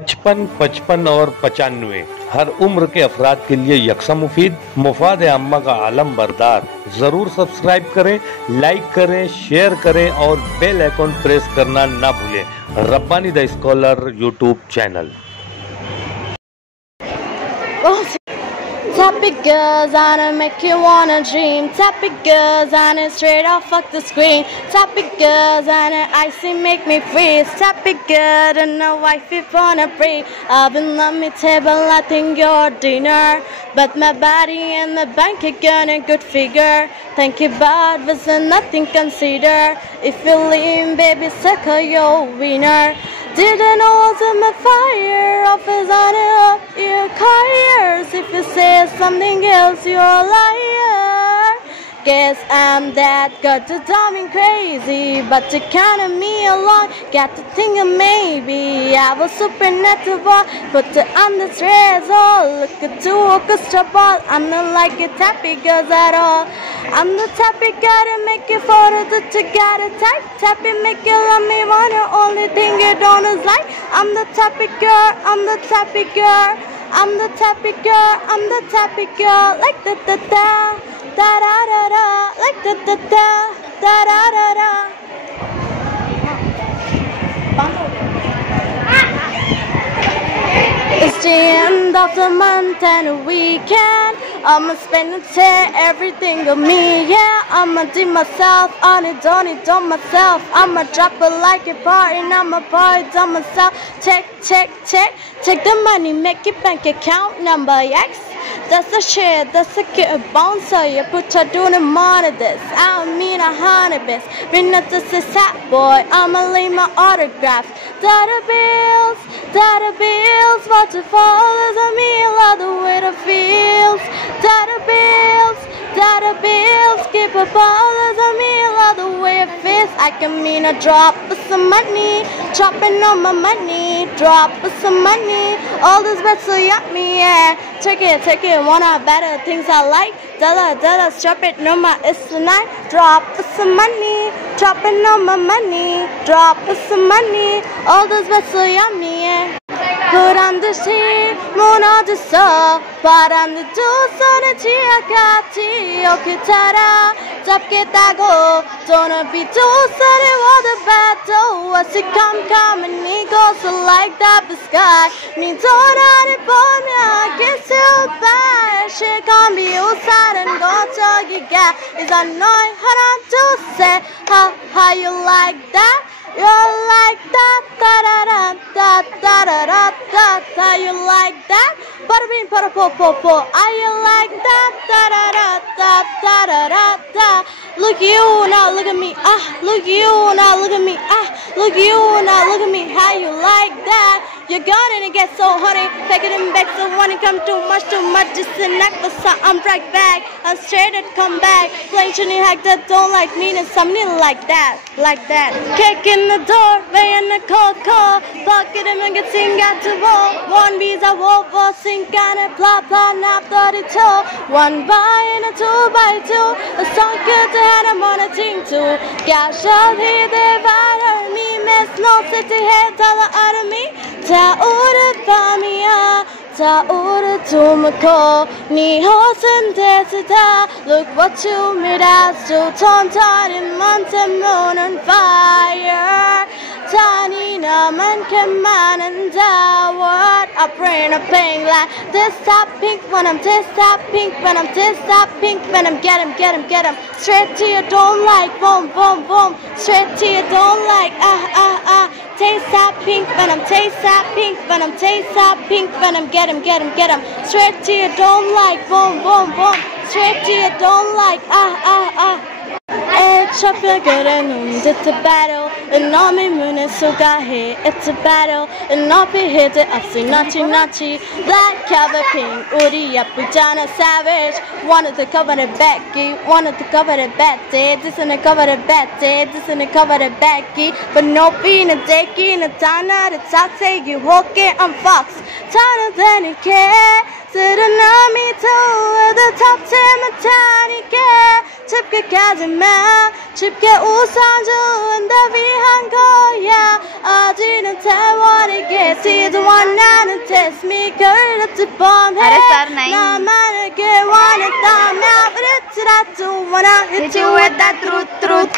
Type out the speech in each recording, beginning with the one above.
55, 55 और 95 हर उम्र के अफराद के लिए यकसा मुफीद, मुफाद अम्मा का आलम बरदार। जरूर सब्सक्राइब करें, लाइक करें, शेयर करें और बेल आइकॉन प्रेस करना ना भूलें। Rabbani the scholar YouTube channel. Tap it girls on it, make you wanna dream. Tap it girls on it, straight off fuck the screen. Tap it girls on it, icy make me freeze. Tap it good and a wife if wanna breathe. I've been on my table, I think you're dinner. But my body and the bank account a good figure. Thank you, but was nothing consider. If you lean, baby, sucker, you're winner. Didn't know what's my fire, offers on it up your careers. If you say something else, you're a liar. Guess I'm that got to drive me crazy, but to count on me alone, got to think of maybe I was supernatural, but I'm the stress. Oh, look at two orchestra ball. I'm not like a tappy girls at all. I'm the tappy guy to make you photo that you gotta type. Tappy make you love me, wanna only thing you don't is like. I'm the tappy girl. I'm the tappy girl. I'm the tappy girl. I'm the tappy girl. Like da da da. Da da da da, like da da da, da da da da. It's the end of the month and a weekend. I'ma spend it here, everything of me, yeah. I'ma do myself, on it, on myself. I'ma drop it like a party, and I'ma party on myself. Check, check, check, check the money, make your bank account number, yes. That's a shit, that's a kid, a bouncer. You put her doing a monitor this. I don't mean a hundred bits. Bring up this is sad boy, I'ma leave my autograph. Dollar bills, watch it fall as a meal, all the way to feels. Dollar bills, keep a ball as a meal, all the way it feels. I can mean a drop of some money, dropping on my money, drop of some money. All this bread so yummy, yeah. Take it, wanna better things I like. Dollar, strap it, no my it's tonight. Drop of some money, dropping on my money, drop of some money. All this bread so yummy, yeah. Put on the sheet, moon on the soul. But on the two son of Chiakati, Okitara, Tapketago, don't be too sunny, what the battle. What's it come, and he goes like that, the sky. Needs on it, boy, I guess you'll buy. She can't be outside and go till you get. Is annoying, how to say, how you like that? You like that, da da da da da da da da. How you like that? Bada bing, bada po po po. Are you like that, da da da da da da da da? Look you now, look at me, ah. Look you now, look at me, ah. Look you now, look at me. How you like that? You're gonna get so honey, pack it in back, so when it come too much, just a neck for some. I'm right back, I'm straight and come back. Playing Chini hack that don't like me, and something like that, like that. Kick in the door, way in the cold call. Pocket him and get sing out to wall. One visa, wall, sink on it, blah, blah, not 32. One by and a 2x2. A song good to have, I'm on a team too. Gosh, I'll hear the vital me, miss no city head, dollar out of me. Taura Pamia, Taura Tumako, Nihosen Desita. Look what you made us do, Tom Todd in mountain moon and fire. Tiny Naman Kaman and Daward. I bring a pink like this top pink when I'm this top pink, when I'm this top pink, when I'm get him. Straight to your dome like boom, boom, boom. Straight to your dome like ah. Taste that pink, when I'm taste that pink, when I'm taste that pink, when I'm get him. Straight to your dome like boom, boom, boom. Straight to your dome like ah. It's a figure and it's a battle. And all me moon is so got hit. It's a battle. And all be hit it up. See nachi. Black cover pink. Uri up Pujana savage. Wanted to cover the Becky. Wanted to cover the Betty. This in the cover the Betty. This in the cover the Becky. But no being a Jakey and a Tana. The talk say you hook it on Fox. Tana than you care. Sitting on me too. At the top 10 tiny care. chipke kazima, chipke usanju and the vihango, yeah. I didn't tell what it gets, he's the one that test me, curl up the bomb. अरे sir नहीं. Now man get one and down now, but it's that too when I hit you with that truth.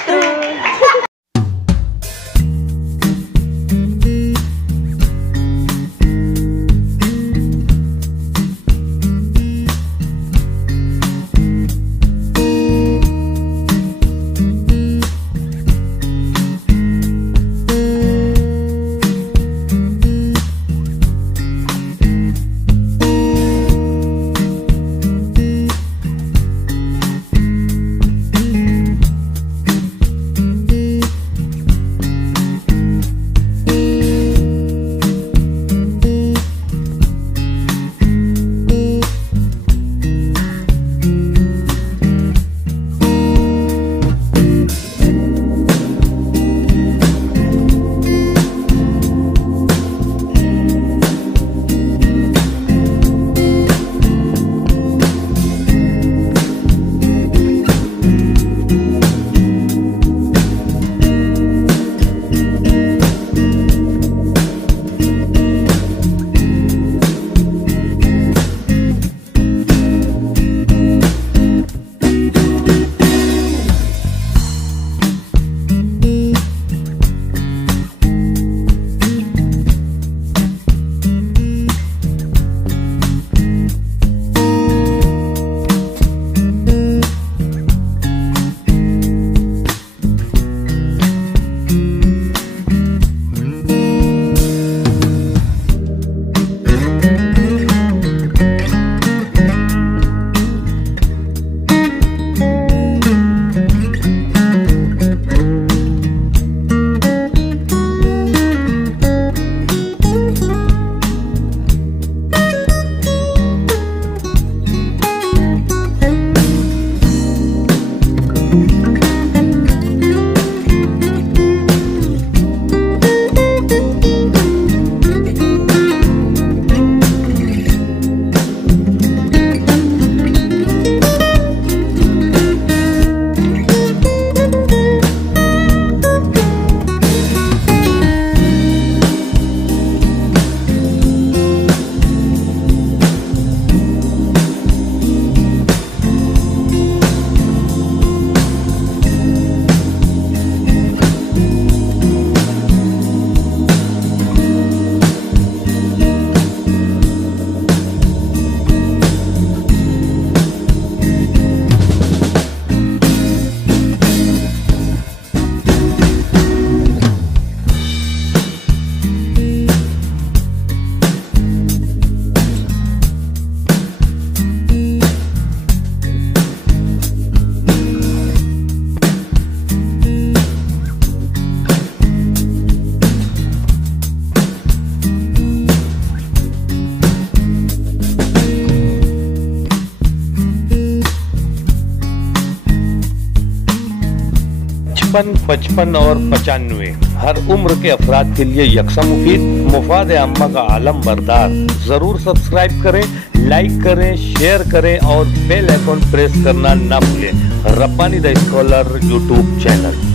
पचपन, 55 और 95 हर उम्र के अफराद के लिए यकसा मुफीद, मुफाद अम्मा का आलम बरदार। जरूर सब्सक्राइब करें, लाइक करें, शेयर करें और बेल आइकॉन प्रेस करना ना भूलें। Rabbani the scholar YouTube channel.